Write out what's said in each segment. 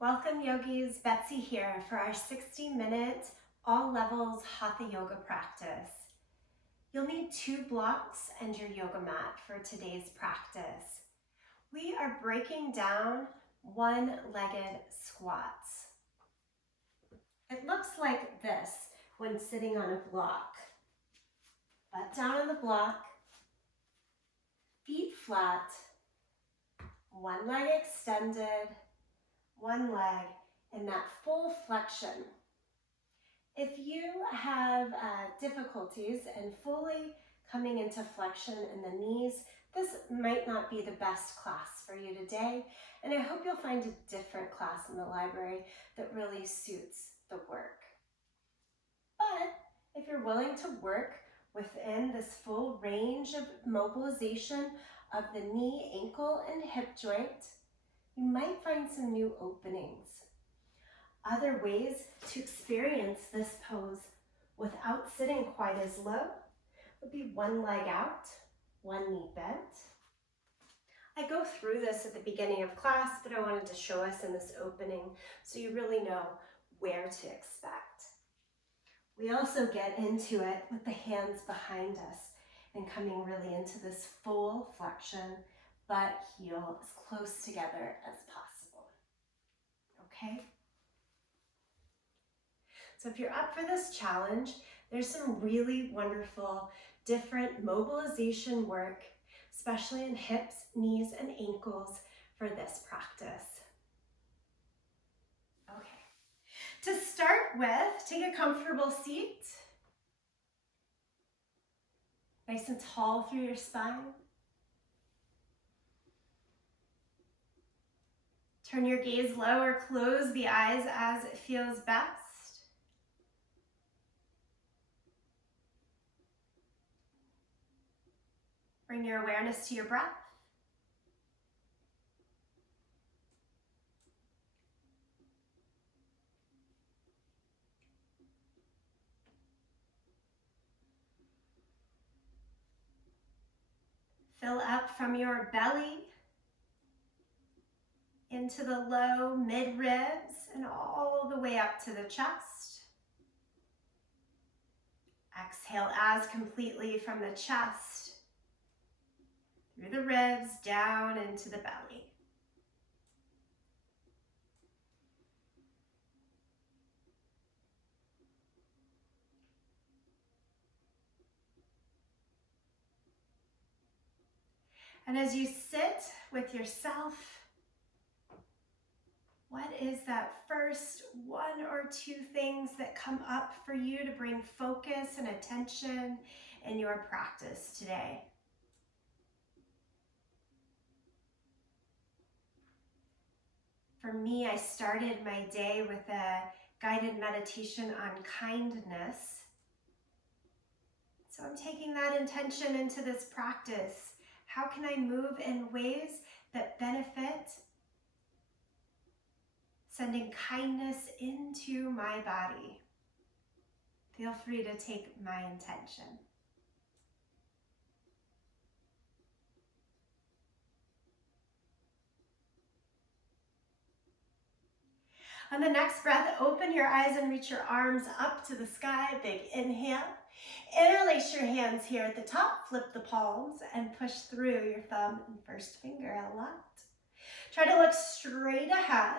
Welcome yogis, Betsy here for our 60-minute all levels Hatha Yoga practice. You'll need 2 blocks and your yoga mat for today's practice. We are breaking down one-legged squats. It looks like this when sitting on a block. Butt down on the block, feet flat, one leg extended, one leg in that full flexion. If you have difficulties in fully coming into flexion in the knees, this might not be the best class for you today, and I hope you'll find a different class in the library that really suits the work. But if you're willing to work within this full range of mobilization of the knee, ankle, and hip joint, you might find some new openings. Other ways to experience this pose without sitting quite as low would be one leg out, one knee bent. I go through this at the beginning of class, but I wanted to show us in this opening so you really know where to expect. We also get into it with the hands behind us and coming really into this full flexion, butt, heel as close together as possible. Okay? So if you're up for this challenge, there's some really wonderful different mobilization work, especially in hips, knees, and ankles for this practice. Okay. To start with, take a comfortable seat. Nice and tall through your spine. Turn your gaze low or close the eyes as it feels best. Bring your awareness to your breath. Fill up from your belly into the low mid ribs and all the way up to the chest. Exhale as completely from the chest, through the ribs, down into the belly. And as you sit with yourself, what is that first 1 or 2 things that come up for you to bring focus and attention in your practice today? For me, I started my day with a guided meditation on kindness. So I'm taking that intention into this practice. How can I move in ways that benefit sending kindness into my body? Feel free to take my intention. On the next breath, open your eyes and reach your arms up to the sky. Big inhale. Interlace your hands here at the top. Flip the palms and push through your thumb and first finger a lot. Try to look straight ahead.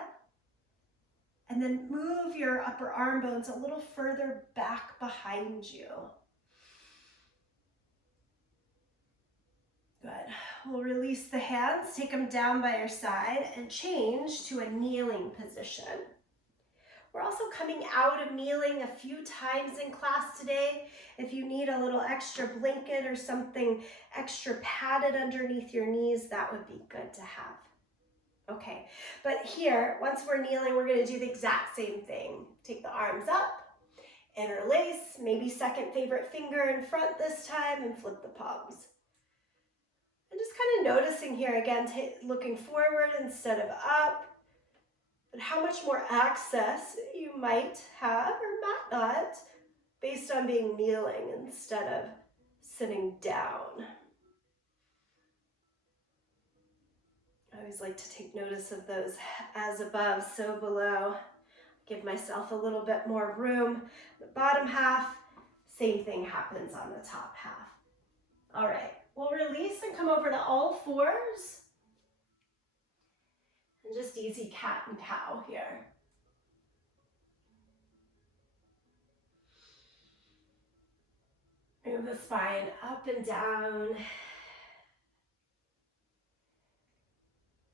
And then move your upper arm bones a little further back behind you. Good. We'll release the hands, take them down by your side, and change to a kneeling position. We're also coming out of kneeling a few times in class today. If you need a little extra blanket or something extra padded underneath your knees, that would be good to have. Okay, but here, once we're kneeling, we're gonna do the exact same thing. Take the arms up, interlace, maybe second favorite finger in front this time, and flip the palms. And just kind of noticing here again, looking forward instead of up, but how much more access you might have or might not based on being kneeling instead of sitting down. always like to take notice of those as above, so below. Give myself a little bit more room. The bottom half, same thing happens on the top half. All right, we'll release and come over to all fours. And just easy cat and cow here. Move the spine up and down.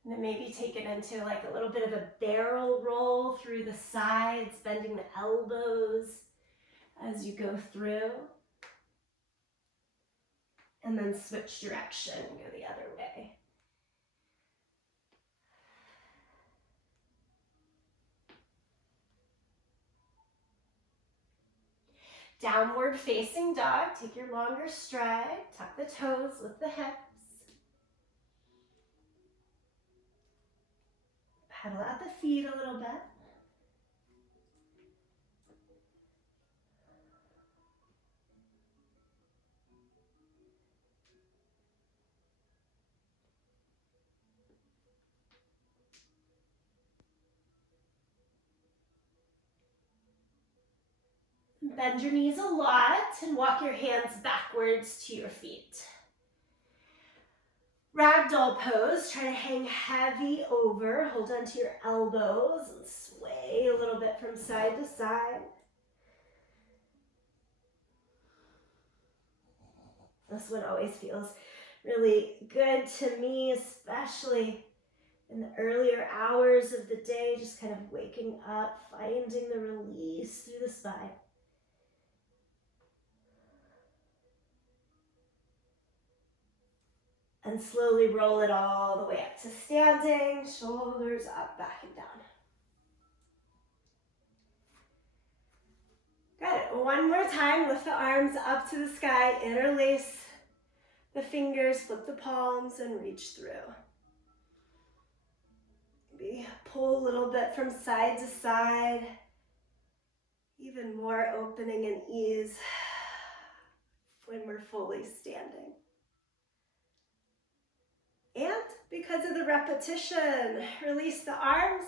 And then maybe take it into like a little bit of a barrel roll through the sides, bending the elbows as you go through. And then switch direction, go the other way. Downward facing dog. Take your longer stride, tuck the toes, lift the hips. Pedal at the feet a little bit. Bend your knees a lot and walk your hands backwards to your feet. Ragdoll pose, try to hang heavy over, hold onto your elbows and sway a little bit from side to side. This one always feels really good to me, especially in the earlier hours of the day, just kind of waking up, finding the release through the spine. And slowly roll it all the way up to standing, shoulders up, back and down. Good. One more time, lift the arms up to the sky, interlace the fingers, flip the palms, and reach through. Maybe pull a little bit from side to side, even more opening and ease when we're fully standing. And because of the repetition, release the arms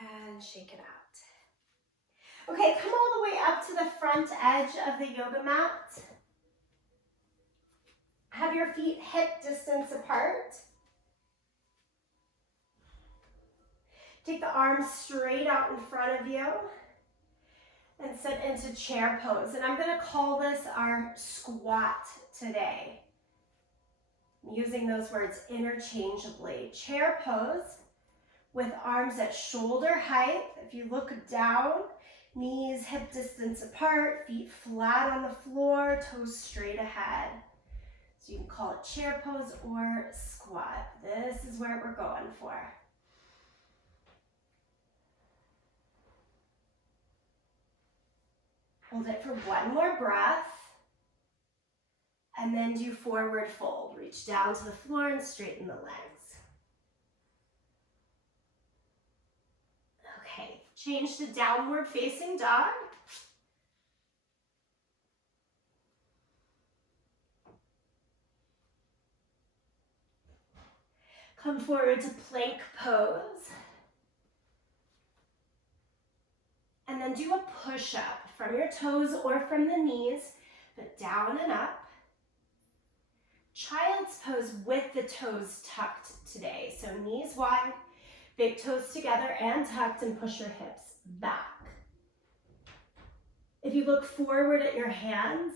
and shake it out. Okay, come all the way up to the front edge of the yoga mat. Have your feet hip distance apart. Take the arms straight out in front of you and sit into chair pose. And I'm going to call this our squat today. I'm using those words interchangeably. Chair pose with arms at shoulder height. If you look down, knees hip distance apart, feet flat on the floor, toes straight ahead. So you can call it chair pose or squat. This is where we're going for. Hold it for one more breath. And then do forward fold. Reach down to the floor and straighten the legs. Okay, change to downward facing dog. Come forward to plank pose. And then do a push-up from your toes or from the knees, but down and up. Child's pose with the toes tucked today. So knees wide, big toes together and tucked, and push your hips back. If you look forward at your hands,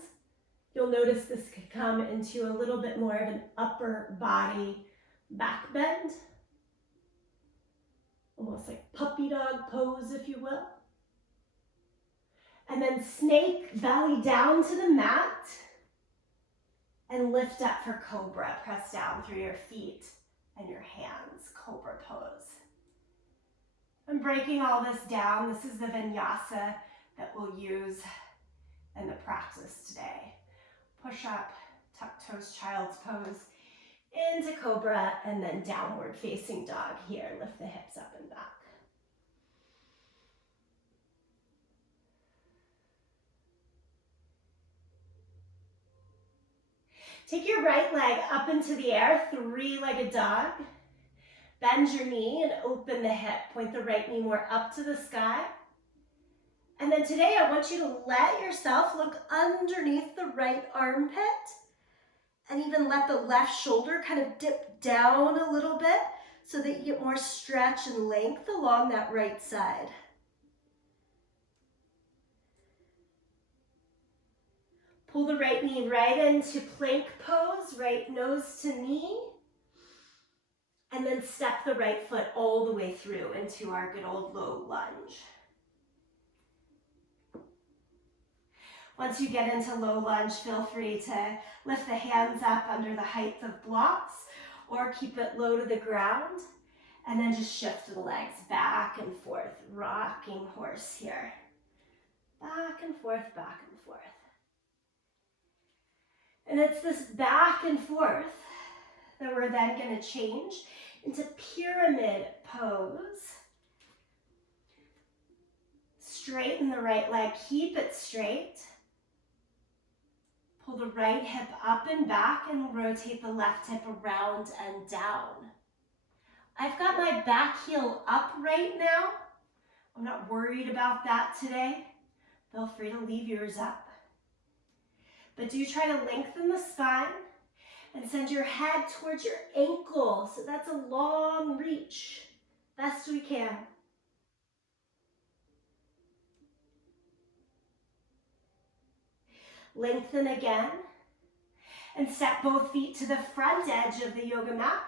you'll notice this could come into a little bit more of an upper body back bend. Almost like puppy dog pose, if you will. And then snake belly down to the mat. And lift up for cobra. Press down through your feet and your hands. Cobra pose. I'm breaking all this down. This is the vinyasa that we'll use in the practice today. Push up, tuck toes, child's pose, into cobra, and then downward facing dog here. Lift the hips up and back. Take your right leg up into the air, three-legged dog. Bend your knee and open the hip. Point the right knee more up to the sky. And then today I want you to let yourself look underneath the right armpit and even let the left shoulder kind of dip down a little bit so that you get more stretch and length along that right side. Pull the right knee right into plank pose, right nose to knee. And then step the right foot all the way through into our good old low lunge. Once you get into low lunge, feel free to lift the hands up under the height of blocks or keep it low to the ground. And then just shift the legs back and forth, rocking horse here. Back and forth, back and forth. And it's this back and forth that we're then going to change into pyramid pose. Straighten the right leg, keep it straight. Pull the right hip up and back and rotate the left hip around and down. I've got my back heel up right now. I'm not worried about that today. Feel free to leave yours up. But do try to lengthen the spine and send your head towards your ankle. So that's a long reach, best we can. Lengthen again and step both feet to the front edge of the yoga mat.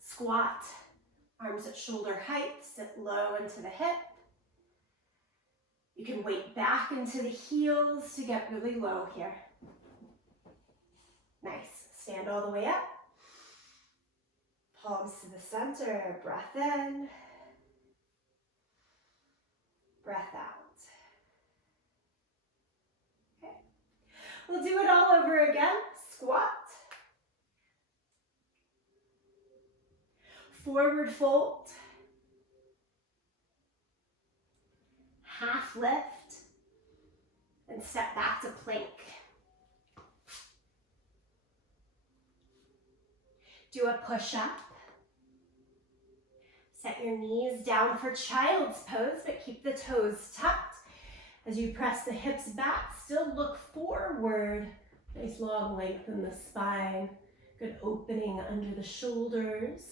Squat, arms at shoulder height, sit low into the hip. You can weight back into the heels to get really low here. Nice. Stand all the way up. Palms to the center. Breath in. Breath out. Okay. We'll do it all over again. Squat. Forward fold. Half lift. And step back to plank. Do a push-up. Set your knees down for child's pose, but keep the toes tucked. As you press the hips back, still look forward. Nice long length in the spine. Good opening under the shoulders.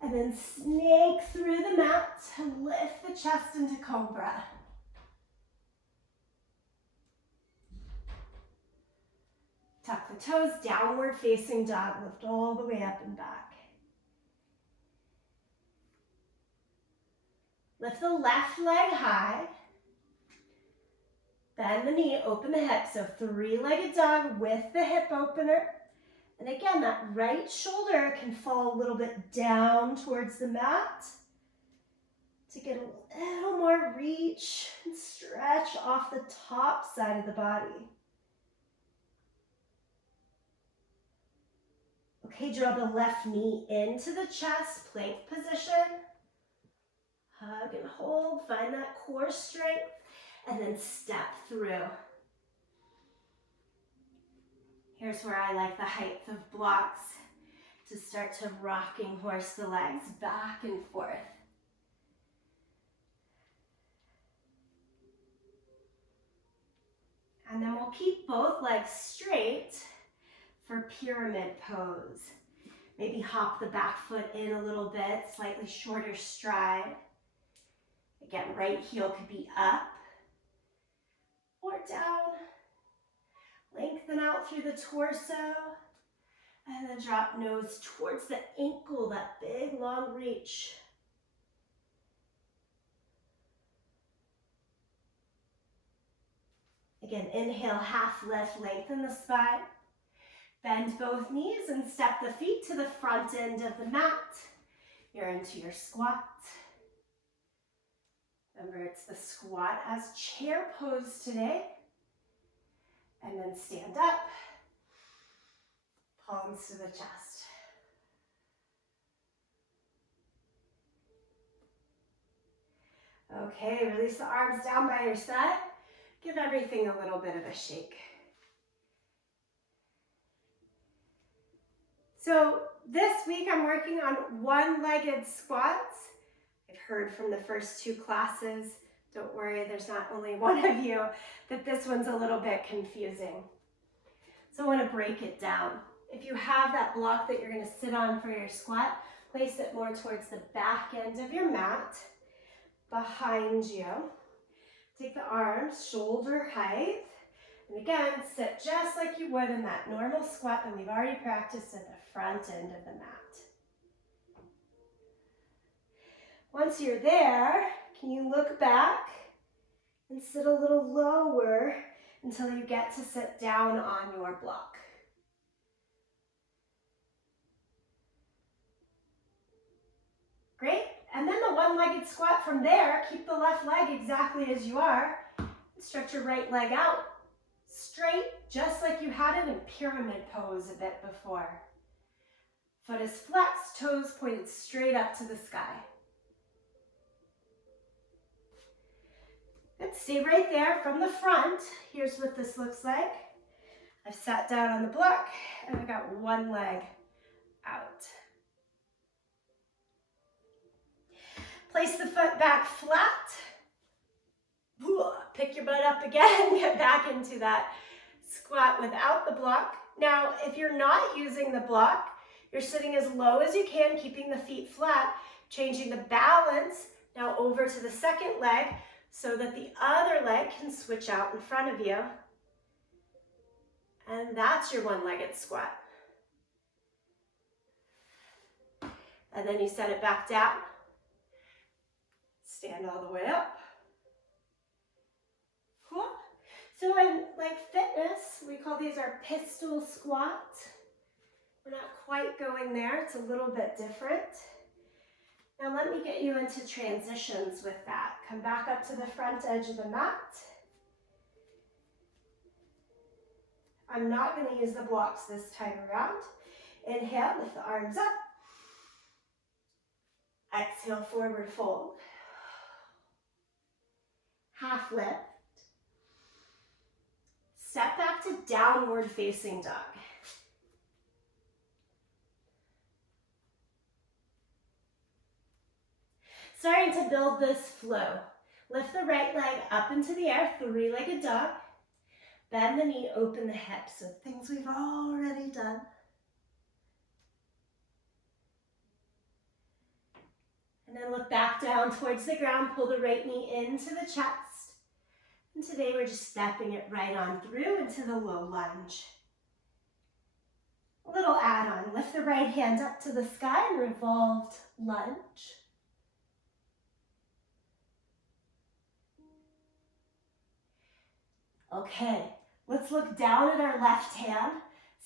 And then snake through the mat to lift the chest into cobra. Tuck the toes, downward facing dog. Lift all the way up and back. Lift the left leg high. Bend the knee, open the hip. So three-legged dog with the hip opener. And again, that right shoulder can fall a little bit down towards the mat to get a little more reach and stretch off the top side of the body. Okay, draw the left knee into the chest, plank position. Hug and hold, find that core strength, and then step through. Here's where I like the height of blocks to start to rocking horse the legs back and forth. And then we'll keep both legs straight for pyramid pose. Maybe hop the back foot in a little bit, slightly shorter stride. Again, right heel could be up or down. Lengthen out through the torso. And then drop nose towards the ankle, that big long reach. Again, inhale, half lift, lengthen the spine. Bend both knees and step the feet to the front end of the mat. You're into your squat. Remember, it's the squat as chair pose today. And then stand up, palms to the chest. Okay, release the arms down by your side. Give everything a little bit of a shake. So this week I'm working on one-legged squats. I've heard from the first two classes, don't worry, there's not only one of you, that this one's a little bit confusing. So I want to break it down. If you have that block that you're going to sit on for your squat, place it more towards the back end of your mat, behind you. Take the arms shoulder height, and again, sit just like you would in that normal squat that we've already practiced at the front end of the mat. Once you're there, can you look back and sit a little lower until you get to sit down on your block? Great. And then the one-legged squat from there, keep the left leg exactly as you are. Stretch your right leg out straight, just like you had it in pyramid pose a bit before. Foot is flexed, toes pointed straight up to the sky. Good. Stay right there from the front. Here's what this looks like. I've sat down on the block and I got one leg out. Place the foot back flat. Pick your butt up again, get back into that squat without the block. Now, if you're not using the block, you're sitting as low as you can, keeping the feet flat, changing the balance now over to the second leg so that the other leg can switch out in front of you. And that's your one-legged squat. And then you set it back down. Stand all the way up. Cool. So in fitness, we call these our pistol squats. We're not quite going there. It's a little bit different. Now let me get you into transitions with that. Come back up to the front edge of the mat. I'm not going to use the blocks this time around. Inhale, lift the arms up. Exhale, forward fold. Half lift. Step back to downward facing dog. Starting to build this flow. Lift the right leg up into the air, three-legged dog. Bend the knee, open the hips. So things we've already done. And then look back down towards the ground, pull the right knee into the chest. And today we're just stepping it right on through into the low lunge. A little add-on, lift the right hand up to the sky and revolved lunge. Okay, let's look down at our left hand.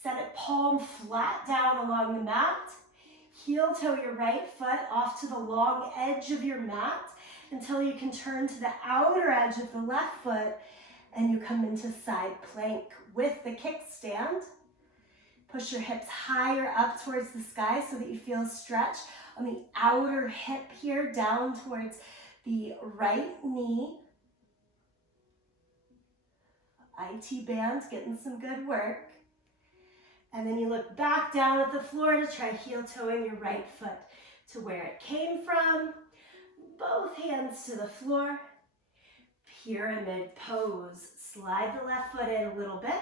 Set it palm flat down along the mat. Heel toe your right foot off to the long edge of your mat until you can turn to the outer edge of the left foot and you come into side plank with the kickstand. Push your hips higher up towards the sky so that you feel stretch on the outer hip here down towards the right knee. IT bands getting some good work. And then you look back down at the floor to try heel toeing your right foot to where it came from. Both hands to the floor. Pyramid pose. Slide the left foot in a little bit.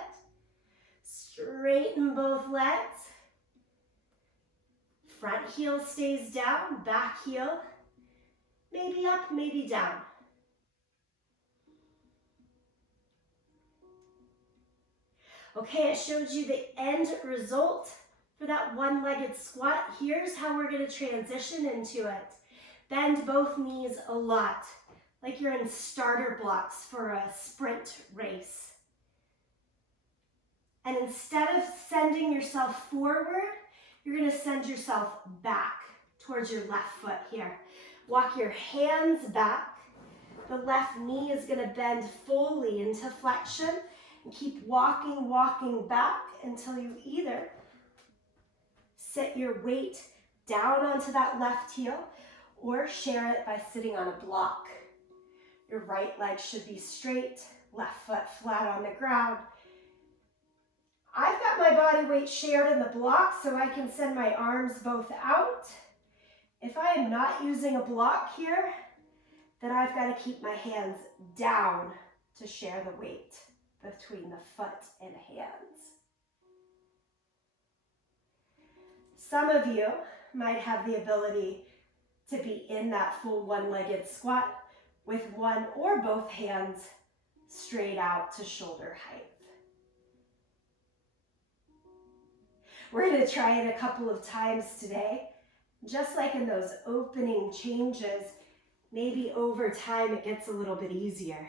Straighten both legs. Front heel stays down, back heel. Maybe up, maybe down. Okay, I showed you the end result for that one-legged squat. Here's how we're going to transition into it. Bend both knees a lot, like you're in starter blocks for a sprint race. And instead of sending yourself forward, you're going to send yourself back towards your left foot here. Walk your hands back. The left knee is going to bend fully into flexion. And keep walking back until you either sit your weight down onto that left heel or share it by sitting on a block. Your right leg should be straight, left foot flat on the ground. I've got my body weight shared in the block so I can send my arms both out. If I am not using a block here, then I've got to keep my hands down to share the weight between the foot and hands. Some of you might have the ability to be in that full one-legged squat with one or both hands straight out to shoulder height. We're going to try it a couple of times today. Just like in those opening changes, maybe over time it gets a little bit easier.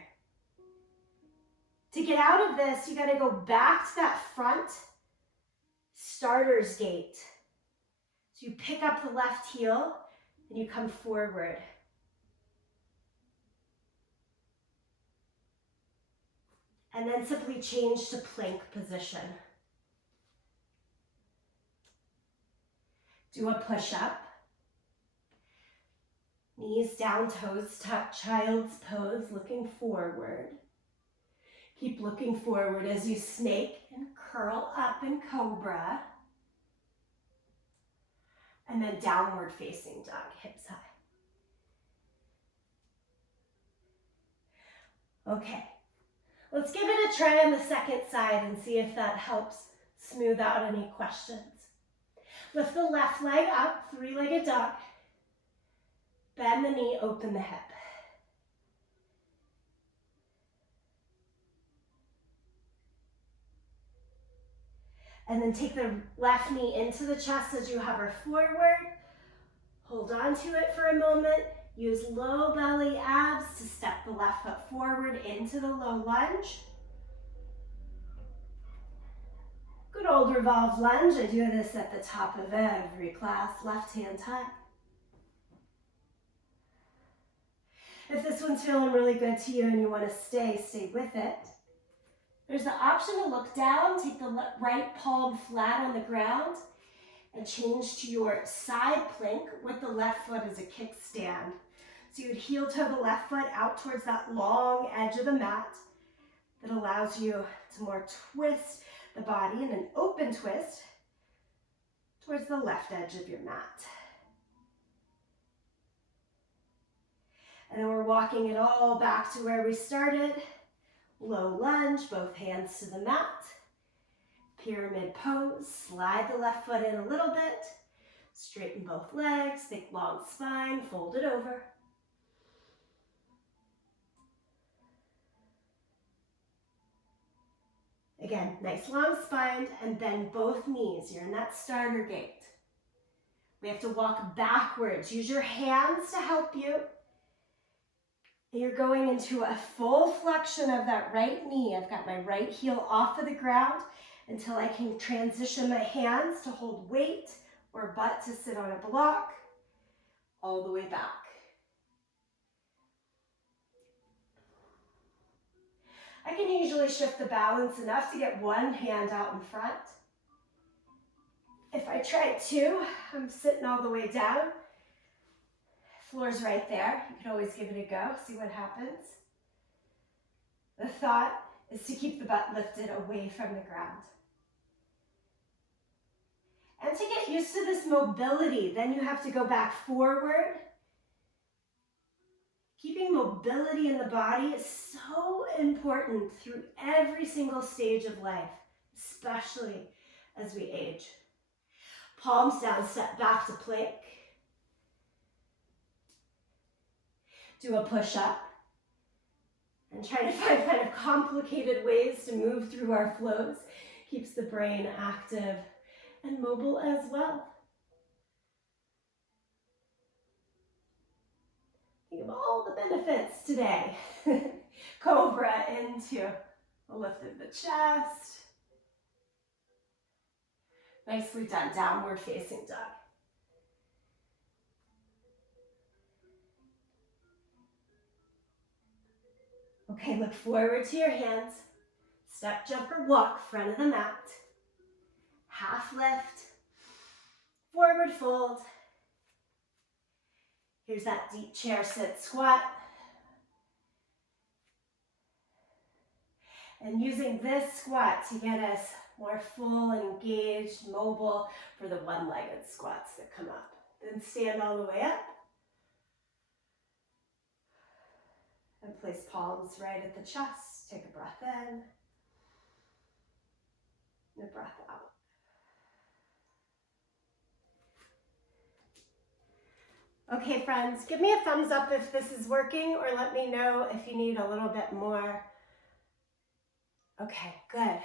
To get out of this, you got to go back to that front starter's gait. So you pick up the left heel and you come forward. And then simply change to plank position. Do a push-up. Knees down, toes tucked, child's pose, looking forward. Keep looking forward as you snake and curl up in cobra. And then downward facing dog, hips high. Okay, let's give it a try on the second side and see if that helps smooth out any questions. Lift the left leg up, three-legged dog. Bend the knee, open the hip. And then take the left knee into the chest as you hover forward. Hold on to it for a moment. Use low belly abs to step the left foot forward into the low lunge. Good old revolved lunge. I do this at the top of every class. Left hand high. If this one's feeling really good to you and you want to stay with it. There's the option to look down, take the right palm flat on the ground, and change to your side plank with the left foot as a kickstand. So you would heel toe the left foot out towards that long edge of the mat that allows you to more twist the body in an open twist towards the left edge of your mat. And then we're walking it all back to where we started. Low lunge, both hands to the mat. Pyramid pose, slide the left foot in a little bit. Straighten both legs, think long spine, fold it over. Again, nice long spine, and bend both knees. You're in that starter gait. We have to walk backwards. Use your hands to help you. And you're going into a full flexion of that right knee. I've got my right heel off of the ground until I can transition my hands to hold weight or butt to sit on a block all the way back. I can usually shift the balance enough to get one hand out in front. If I try two, I'm sitting all the way down. Floor's right there. You can always give it a go, see what happens. The thought is to keep the butt lifted away from the ground. And to get used to this mobility, then you have to go back forward. Keeping mobility in the body is so important through every single stage of life, especially as we age. Palms down, step back to plank. Do a push-up. And try to find kind of complicated ways to move through our flows. Keeps the brain active and mobile as well. Think of all the benefits today. Cobra into a lift of the chest. Nicely done. Downward facing dog. Okay, look forward to your hands. Step, jump, or walk, front of the mat. Half lift. Forward fold. Here's that deep chair sit squat. And using this squat to get us more full and engaged, mobile for the one-legged squats that come up. Then stand all the way up. And place palms right at the chest. Take a breath in. And a breath out. Okay, friends, give me a thumbs up if this is working, or let me know if you need a little bit more. Okay, good.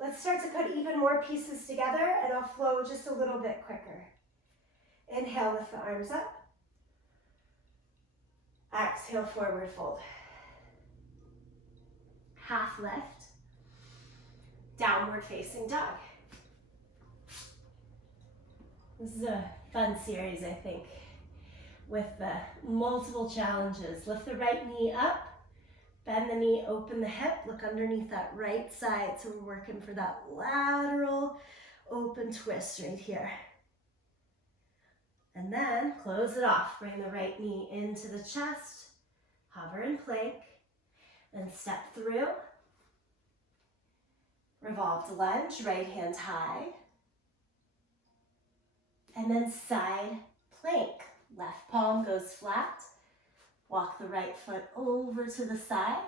Let's start to put even more pieces together, and I'll flow just a little bit quicker. Inhale, lift the arms up. Exhale, forward fold. Half lift. Downward facing dog. This is a fun series, I think, with the multiple challenges. Lift the right knee up, bend the knee, open the hip, look underneath that right side. So we're working for that lateral open twist right here. And then close it off. Bring the right knee into the chest, hover in plank, then step through. Revolved lunge, right hand high. And then side plank. Left palm goes flat. Walk the right foot over to the side.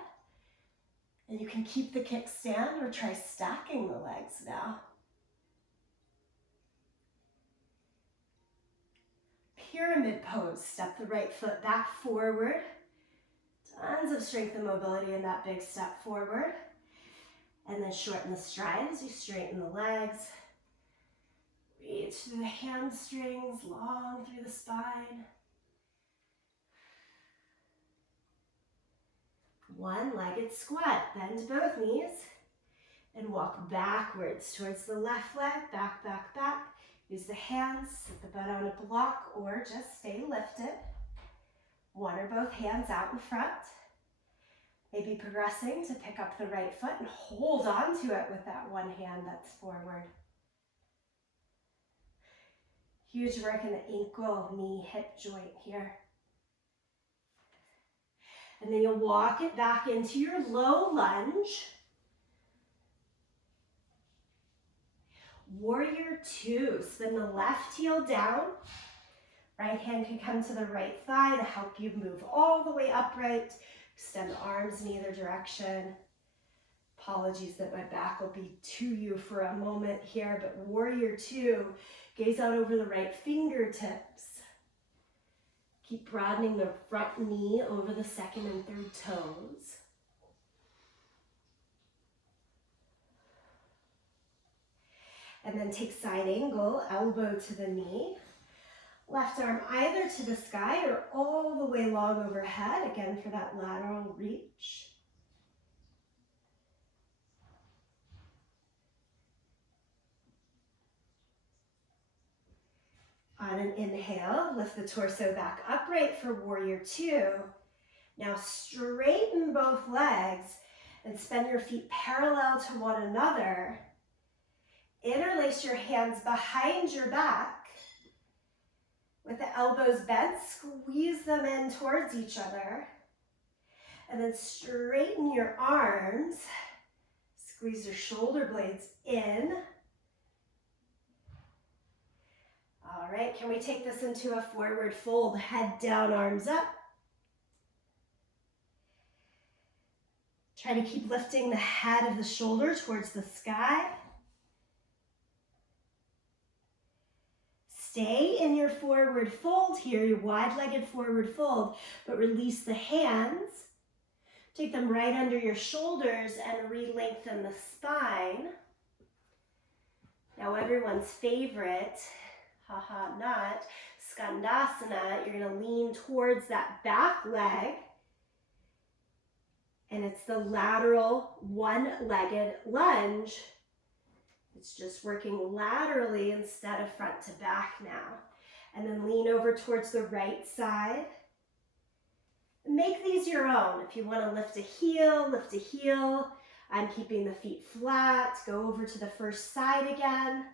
And you can keep the kickstand or try stacking the legs now. Pyramid pose. Step the right foot back forward. Tons of strength and mobility in that big step forward. And then shorten the stride as you straighten the legs. Reach through the hamstrings, long through the spine. One-legged squat. Bend both knees and walk backwards towards the left leg. Back, back, back. Use the hands, sit the butt on a block, or just stay lifted. One or both hands out in front. Maybe progressing to pick up the right foot and hold on to it with that one hand that's forward. Huge work in the ankle, knee, hip joint here. And then you'll walk it back into your low lunge. Warrior two. Spin the left heel down. Right hand can come to the right thigh to help you move all the way upright. Extend the arms in either direction. Apologies that my back will be to you for a moment here, but warrior two, gaze out over the right fingertips. Keep broadening the front knee over the second and third toes. And then take side angle, elbow to the knee. Left arm either to the sky or all the way long overhead, again for that lateral reach. On an inhale, lift the torso back upright for warrior two. Now straighten both legs and spin your feet parallel to one another. Interlace your hands behind your back. With the elbows bent, squeeze them in towards each other. And then straighten your arms. Squeeze your shoulder blades in. All right, can we take this into a forward fold? Head down, arms up. Try to keep lifting the head of the shoulder towards the sky. Stay in your forward fold here, your wide-legged forward fold, but release the hands. Take them right under your shoulders and re-lengthen the spine. Now everyone's favorite, not, skandasana. You're gonna lean towards that back leg. And it's the lateral one-legged lunge. It's just working laterally instead of front to back now. And then lean over towards the right side. Make these your own. If you want to lift a heel, lift a heel. I'm keeping the feet flat. Go over to the first side again.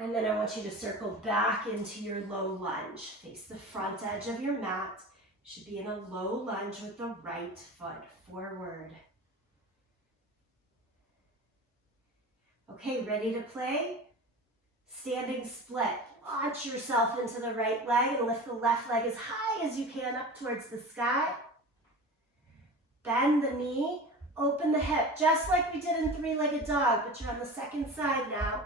And then I want you to circle back into your low lunge. Face the front edge of your mat. Should be in a low lunge with the right foot forward. Okay, ready to play? Standing split. Launch yourself into the right leg and lift the left leg as high as you can up towards the sky. Bend the knee, open the hip, just like we did in three-legged dog, but you're on the second side now.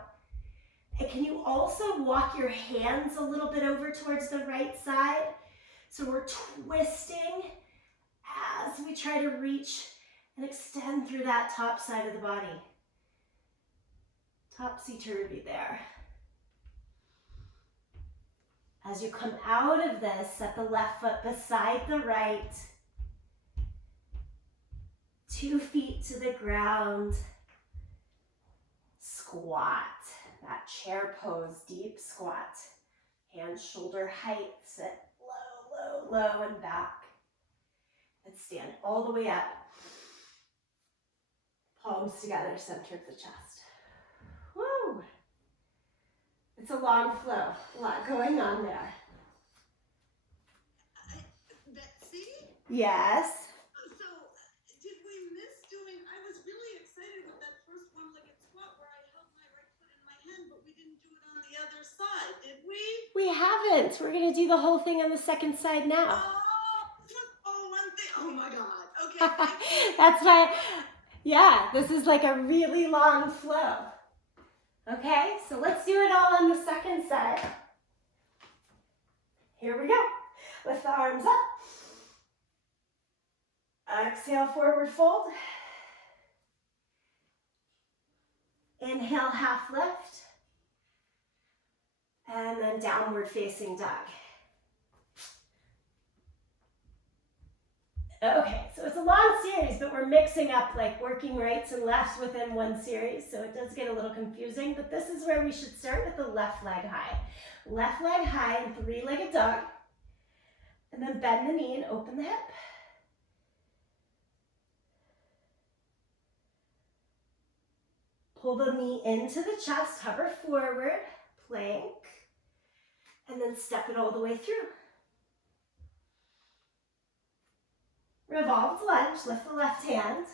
And can you also walk your hands a little bit over towards the right side? So we're twisting as we try to reach and extend through that top side of the body. Topsy-turvy there. As you come out of this, set the left foot beside the right. 2 feet to the ground. Squat. That chair pose, deep squat. Hands shoulder height, sit low, low, low, and back. Let's stand all the way up. Palms together, center of the chest. Woo! It's a long flow, a lot going on there. Betsy? Yes? So, did we miss doing, I was really excited with that first one-legged squat where I held my right foot in my hand, but we didn't do it on the other side, did we? We haven't. We're going to do the whole thing on the second side now. One thing. Oh my God. Okay. That's why, yeah, this is like a really long flow. Okay, so let's do it all on the second side. Here we go. Lift the arms up. Exhale, forward fold. Inhale, half lift. And then downward facing dog. Okay, so it's a long series, but we're mixing up like working rights and lefts within one series, so it does get a little confusing, but this is where we should start with the left leg high. Left leg high in three-legged dog, and then bend the knee and open the hip. Pull the knee into the chest, hover forward, plank, and then step it all the way through. Revolved lunge, lift the left hand.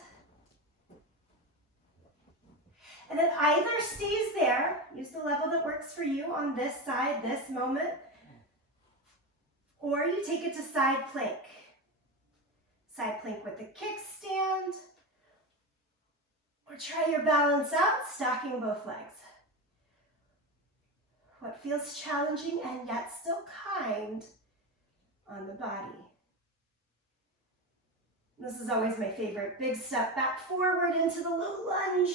And then either stays there, use the level that works for you on this side, this moment, or you take it to side plank. Side plank with the kickstand, or try your balance out, stacking both legs. What feels challenging and yet still kind on the body. This is always my favorite. Big step back forward into the low lunge.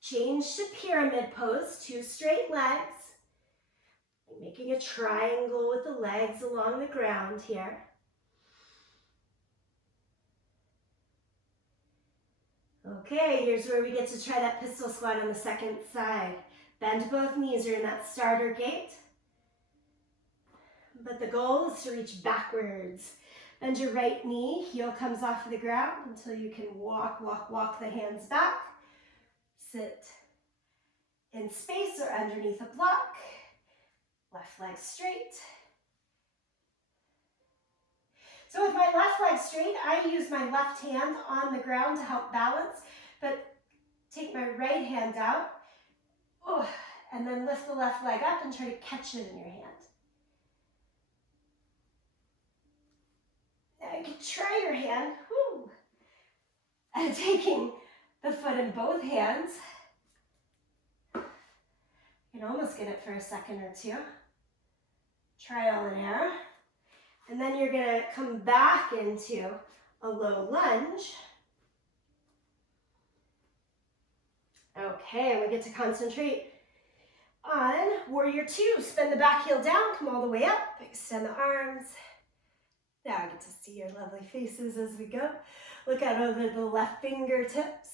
Change to pyramid pose, 2 straight legs. Making a triangle with the legs along the ground here. Okay, here's where we get to try that pistol squat on the second side. Bend both knees, you're in that starter gait. But the goal is to reach backwards. Bend your right knee, heel comes off of the ground until you can walk the hands back. Sit in space or underneath a block. Left leg straight. So with my left leg straight, I use my left hand on the ground to help balance, but take my right hand out, and then lift the left leg up and try to catch it in your hand. Now you can try your hand, and taking the foot in both hands. You can almost get it for a second or two. Trial and error. And then you're gonna come back into a low lunge. Okay, and we get to concentrate on warrior 2. Spin the back heel down, come all the way up, extend the arms. Now I get to see your lovely faces as we go. Look out over the left fingertips.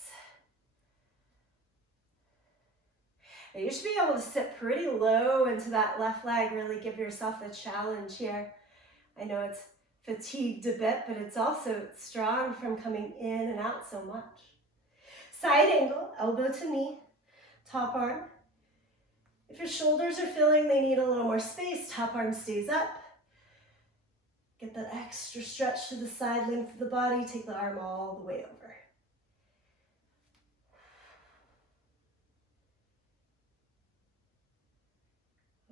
Now you should be able to sit pretty low into that left leg, really give yourself a challenge here. I know it's fatigued a bit, but it's also strong from coming in and out so much. Side angle, elbow to knee, top arm. If your shoulders are feeling they need a little more space, top arm stays up. Get that extra stretch to the side length of the body. Take the arm all the way over.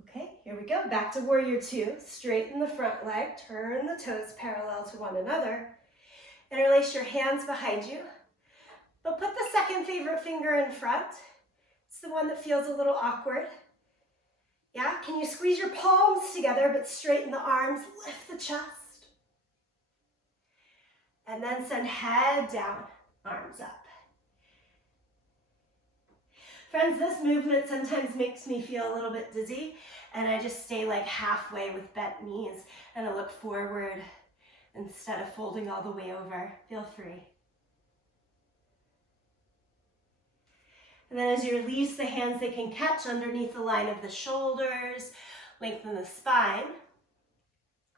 Okay, here we go. Back to warrior two. Straighten the front leg. Turn the toes parallel to one another. Interlace your hands behind you. But put the second favorite finger in front. It's the one that feels a little awkward. Yeah, can you squeeze your palms together but straighten the arms, lift the chest. And then send head down, arms up. Friends, this movement sometimes makes me feel a little bit dizzy, and I just stay like halfway with bent knees, and I look forward instead of folding all the way over. Feel free. And then as you release the hands, they can catch underneath the line of the shoulders, lengthen the spine.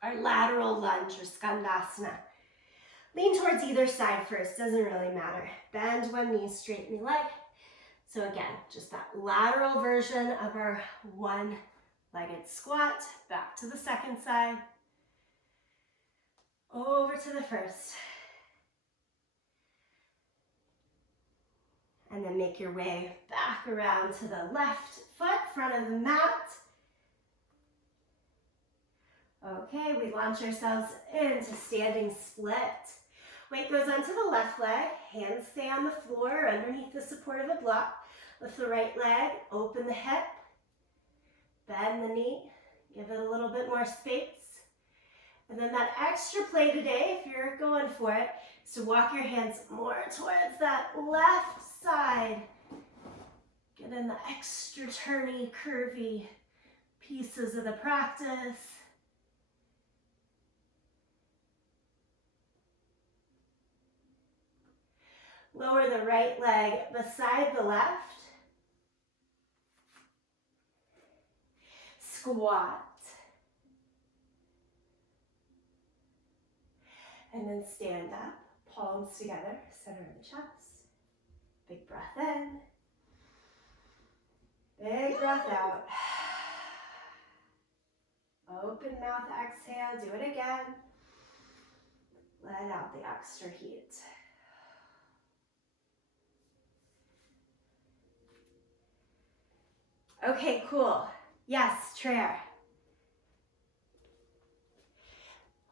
Our lateral lunge or skandasana. Lean towards either side first, doesn't really matter. Bend one knee, straighten the leg. So again, just that lateral version of our one-legged squat. Back to the second side. Over to the first. And then make your way back around to the left foot, front of the mat. Okay, we launch ourselves into standing split. Weight goes onto the left leg, hands stay on the floor underneath the support of a block. Lift the right leg, open the hip, bend the knee, give it a little bit more space. And then that extra play today, if you're going for it, is to walk your hands more towards that left side. Get in the extra turny, curvy pieces of the practice. Lower the right leg beside the left. Squat. And then stand up, palms together, center of the chest. Big breath in. Big breath out. Open mouth, exhale, do it again. Let out the extra heat. Okay, cool. Yes, Traer.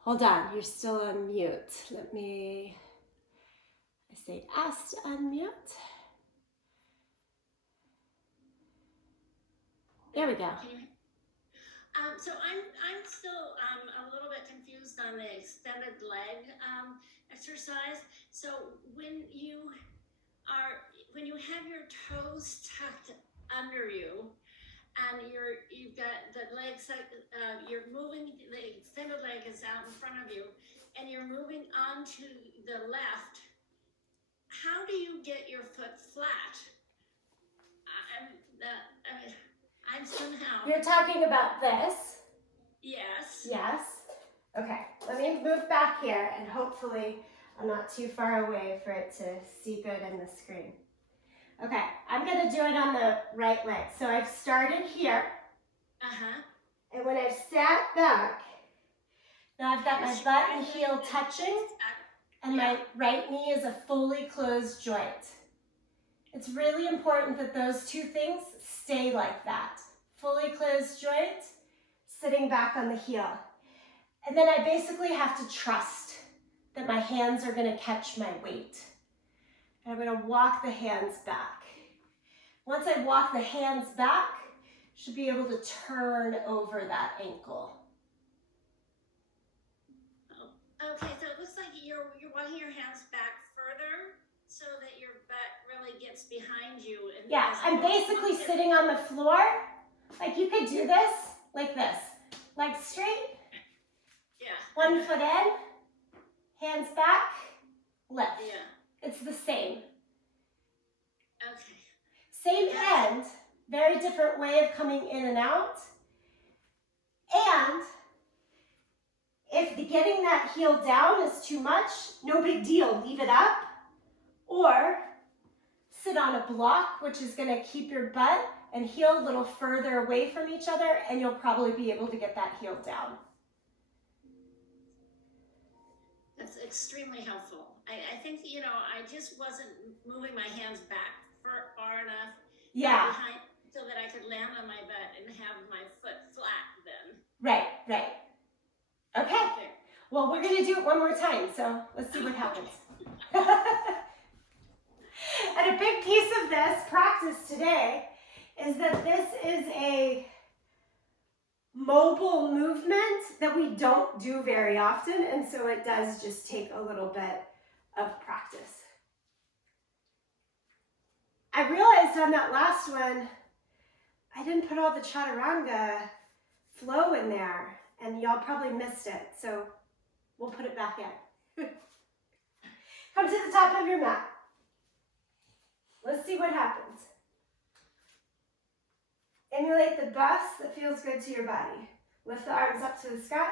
Hold on, you're still on mute. I say ask to unmute. There we go. So I'm still a little bit confused on the extended leg exercise. So when you have your toes tucked under you, and you've got the legs, you're moving, the extended leg is out in front of you, and you're moving onto the left. How do you get your foot flat? I'm somehow. You're talking about this? Yes. Yes. Okay, let me move back here, and hopefully I'm not too far away for it to see good in the screen. Okay, I'm gonna do it on the right leg. So I've started here. And when I've sat back, now I've got my butt and heel touching, and my right knee is a fully closed joint. It's really important that those two things stay like that. Fully closed joint, sitting back on the heel. And then I basically have to trust that my hands are gonna catch my weight. And I'm gonna walk the hands back. Once I walk the hands back, should be able to turn over that ankle. Okay, so it looks like you're walking your hands back further so that your butt really gets behind you. And yeah, I'm basically sitting on the floor. Like you could do this, like this. Legs straight. Yeah. One foot in, hands back, lift. Yeah. It's the same. Okay. Same end, very different way of coming in and out. And if getting that heel down is too much, no big deal, leave it up. Or sit on a block, which is gonna keep your butt and heel a little further away from each other, and you'll probably be able to get that heel down. That's extremely helpful. I think, I just wasn't moving my hands back far enough Yeah. behind so that I could land on my butt and have my foot flat then. Right. Okay. Well, we're going to do it one more time, so let's see what happens. And a big piece of this practice today is that this is a mobile movement that we don't do very often, and so it does just take a little bit of practice. I realized on that last one, I didn't put all the chaturanga flow in there, and y'all probably missed it, so we'll put it back in. Come to the top of your mat. Let's see what happens. Emulate the bus that feels good to your body. Lift the arms up to the sky.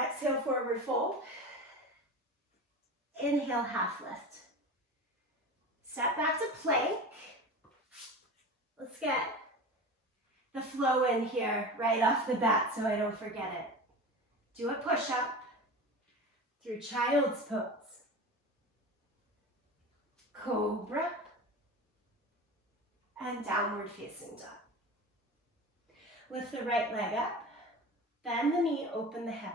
Exhale, forward fold. Inhale, half lift. Step back to plank. Let's get the flow in here right off the bat so I don't forget it. Do a push-up through child's pose. Cobra. And downward facing dog. Lift the right leg up. Bend the knee, open the hip.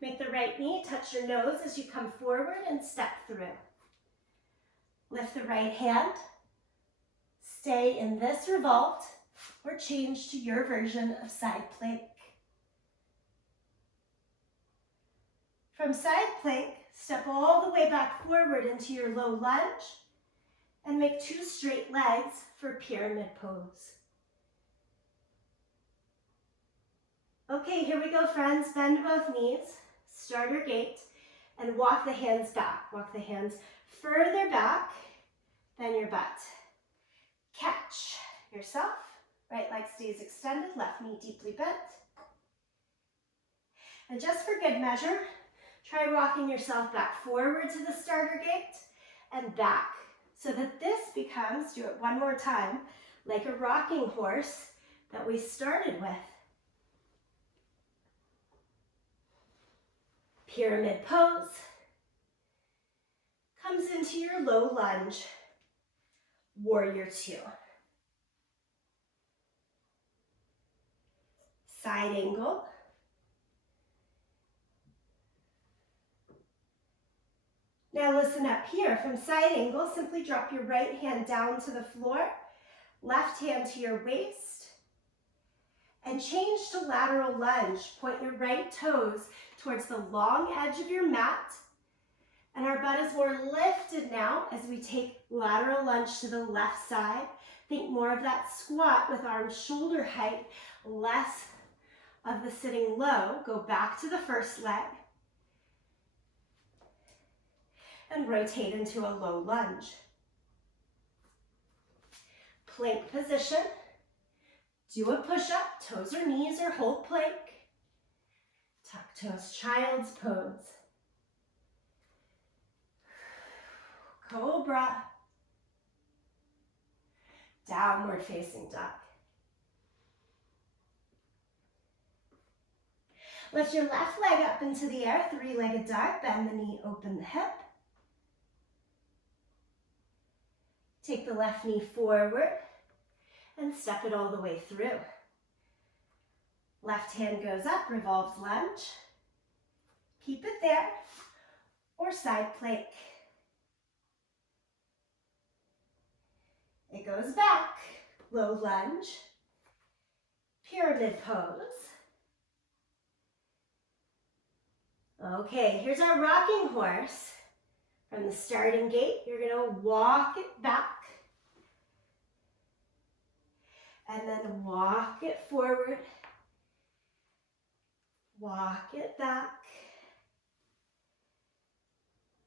Make the right knee touch your nose as you come forward and step through. Lift the right hand. Stay in this revolt or change to your version of side plank. From side plank, step all the way back forward into your low lunge and make 2 straight legs for pyramid pose. Okay, here we go, friends. Bend both knees, starter gate, and walk the hands back. Walk the hands further back than your butt. Catch yourself. Right leg stays extended, left knee deeply bent. And just for good measure, try rocking yourself back forward to the starter gate and back so that this becomes, do it one more time, like a rocking horse that we started with. Pyramid pose. Comes into your low lunge. Warrior 2. Side angle. Now listen up here. From side angle, simply drop your right hand down to the floor, left hand to your waist, and change to lateral lunge. Point your right toes towards the long edge of your mat, and our butt is more lifted now as we take lateral lunge to the left side. Think more of that squat with arms shoulder height, less of the sitting low. Go back to the first leg and rotate into a low lunge. Plank position. Do a push-up, toes or knees, or hold plank. Tuck toes, child's pose. Cobra. Downward facing dog. Lift your left leg up into the air, 3-legged dog. Bend the knee, open the hip. Take the left knee forward and step it all the way through. Left hand goes up, revolves lunge. Keep it there, or side plank. It goes back, low lunge, pyramid pose. Okay, here's our rocking horse. From the starting gate, you're going to walk it back. And then walk it forward. Walk it back.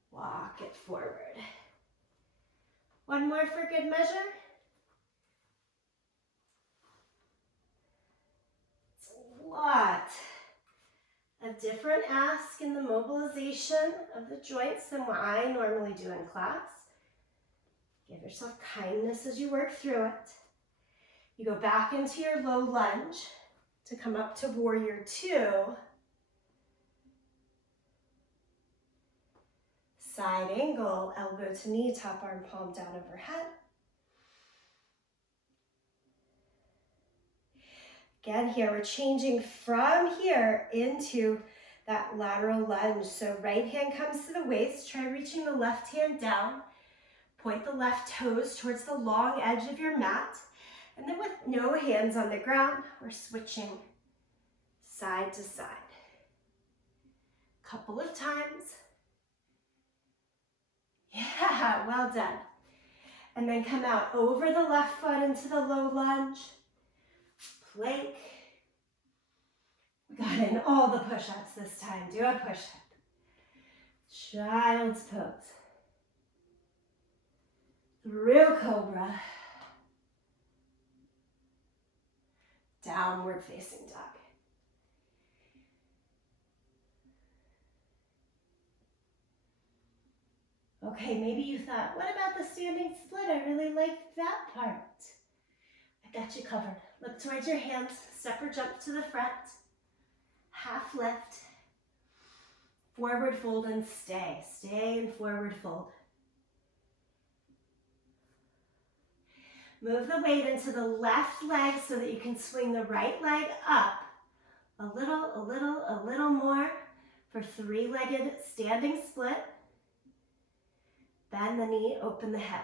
Walk it forward. One more for good measure. It's a lot of different asks in the mobilization of the joints than what I normally do in class. Give yourself kindness as you work through it. You go back into your low lunge to come up to warrior 2. Side angle, elbow to knee, top arm palm down overhead. Again, here we're changing from here into that lateral lunge. So right hand comes to the waist. Try reaching the left hand down. Point the left toes towards the long edge of your mat. And then with no hands on the ground, we're switching side to side. Couple of times. Yeah, well done. And then come out over the left foot into the low lunge. Plank. We got in all the push-ups this time. Do a push-up. Child's pose. Through cobra. Downward facing dog. Okay, maybe you thought, what about the standing split? I really liked that part. I got you covered. Look towards your hands, step or jump to the front. Half lift. Forward fold and stay. Stay in forward fold. Move the weight into the left leg so that you can swing the right leg up. A little more for three-legged standing split. Bend the knee, open the hip.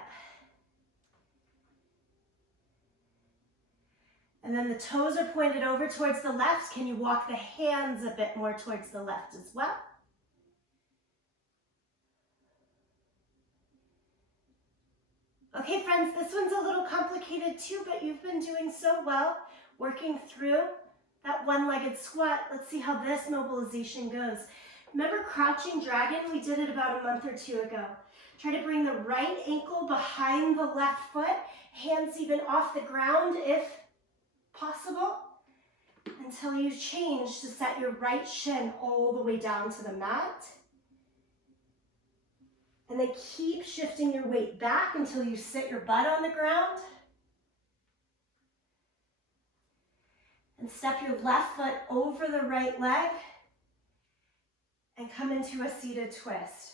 And then the toes are pointed over towards the left. Can you walk the hands a bit more towards the left as well? Okay, friends, this one's a little complicated too, but you've been doing so well working through that one-legged squat. Let's see how this mobilization goes. Remember crouching dragon? We did it about a month or two ago. Try to bring the right ankle behind the left foot, hands even off the ground if possible, until you change to set your right shin all the way down to the mat. And then keep shifting your weight back until you sit your butt on the ground. And step your left foot over the right leg and come into a seated twist.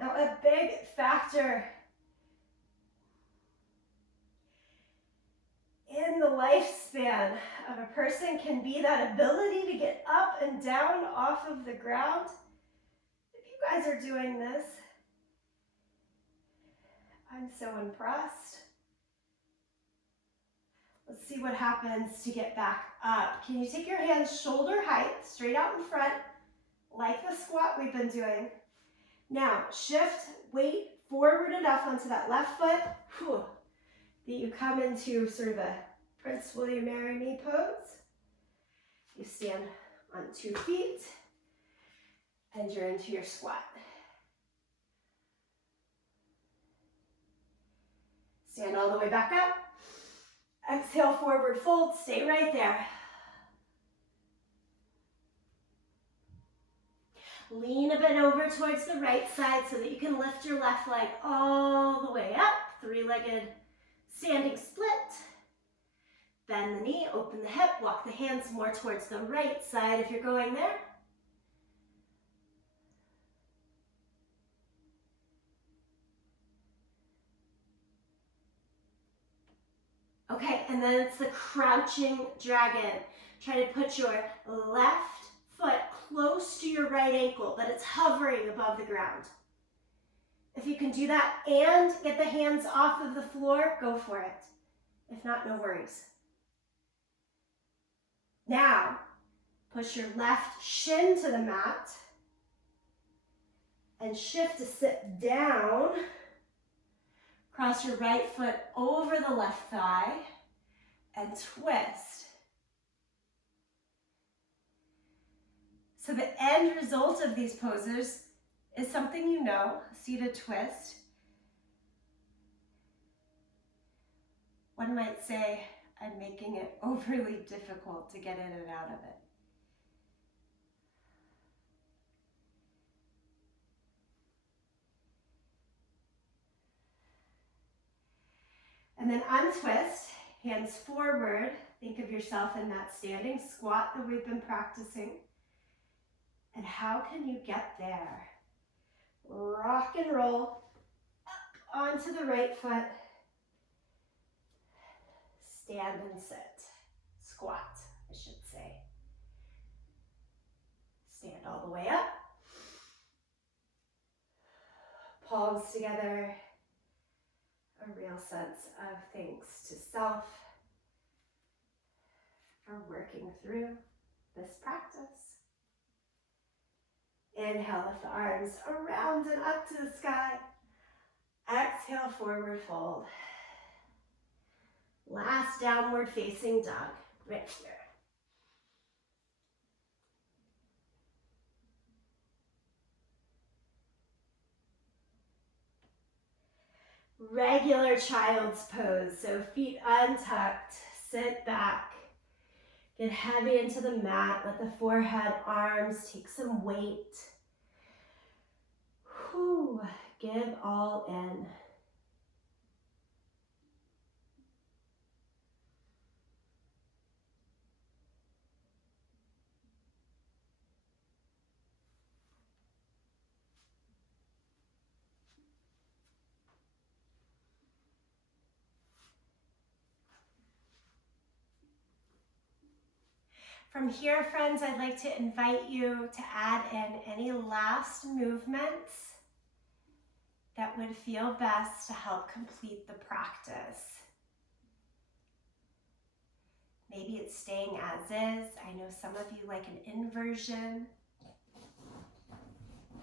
Now, a big factor in the lifespan of a person can be that ability to get up and down off of the ground. If you guys are doing this, I'm so impressed. Let's see what happens to get back up. Can you take your hands shoulder height, straight out in front, like the squat we've been doing? Now, shift weight forward enough onto that left foot that you come into sort of a Prince Will You Marry Me pose. You stand on 2 feet and you're into your squat. Stand all the way back up. Exhale, forward fold. Stay right there. Lean a bit over towards the right side so that you can lift your left leg all the way up. Three-legged standing split. Bend the knee, open the hip, walk the hands more towards the right side if you're going there. Okay, and then it's the crouching dragon. Try to put your left foot close to your right ankle, but it's hovering above the ground. If you can do that and get the hands off of the floor, go for it. If not, no worries. Now, push your left shin to the mat and shift to sit down. Cross your right foot over the left thigh and twist. So the end result of these poses is something you know, seated twist. One might say, I'm making it overly difficult to get in and out of it. And then untwist, hands forward. Think of yourself in that standing squat that we've been practicing. And how can you get there? Rock and roll up onto the right foot. Stand and sit. Squat, I should say. Stand all the way up. Palms together. A real sense of thanks to self for working through this practice. Inhale, lift the arms around and up to the sky. Exhale, forward fold. Last downward facing dog, right here. Regular child's pose, so feet untucked, sit back. Get heavy into the mat, let the forehead, arms take some weight. Whew, give all in. From here, friends, I'd like to invite you to add in any last movements that would feel best to help complete the practice. Maybe it's staying as is. I know some of you like an inversion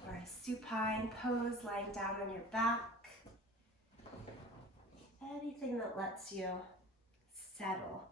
or a supine pose, lying down on your back. Anything that lets you settle.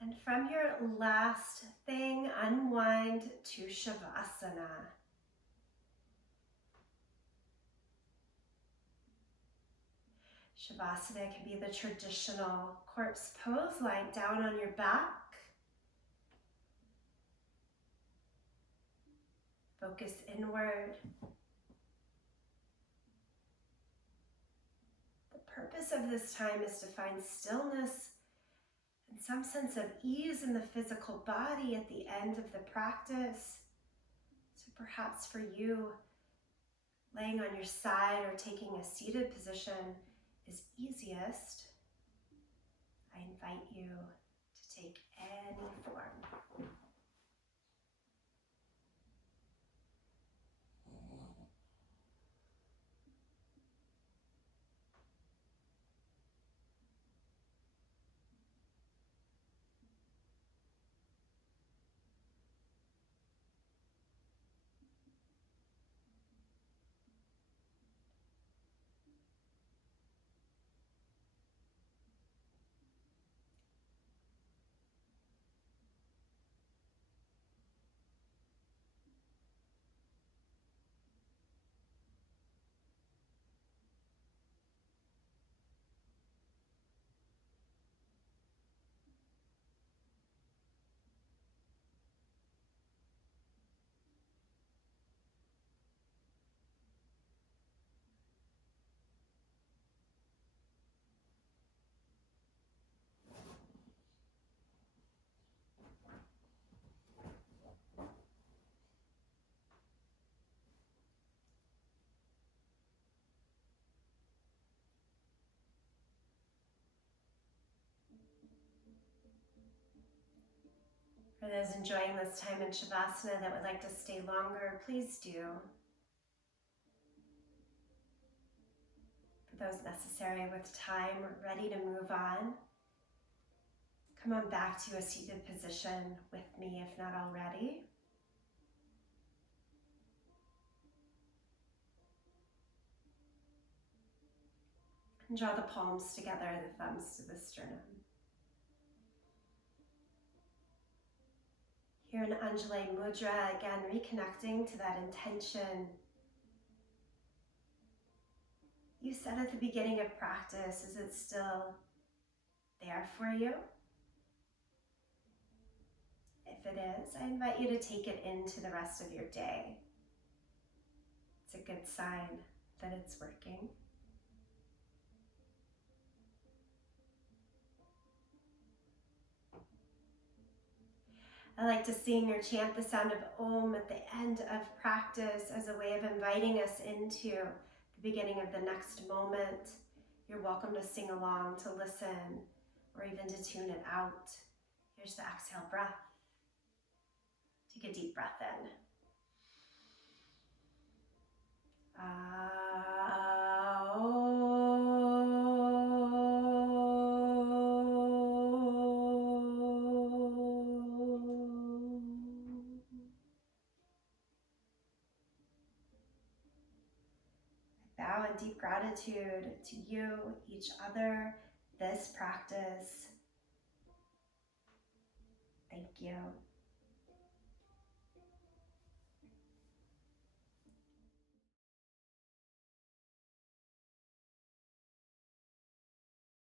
And from your last thing, unwind to Shavasana. Shavasana can be the traditional corpse pose, lying down on your back. Focus inward. The purpose of this time is to find stillness and some sense of ease in the physical body at the end of the practice. So perhaps for you, laying on your side or taking a seated position is easiest. I invite you to take any form. For those enjoying this time in Shavasana that would like to stay longer, please do. for those necessary with time or ready to move on, come on back to a seated position with me if not already. And draw the palms together, the thumbs to the sternum. Here in Anjali Mudra, again, reconnecting to that intention you set at the beginning of practice. Is it still there for you? If it is, I invite you to take it into the rest of your day. It's a good sign that it's working. I like to sing or chant the sound of Om at the end of practice as a way of inviting us into the beginning of the next moment. You're welcome to sing along, to listen, or even to tune it out. Here's the exhale breath. Take a deep breath in. Bow in deep gratitude to you, each other, this practice. Thank you.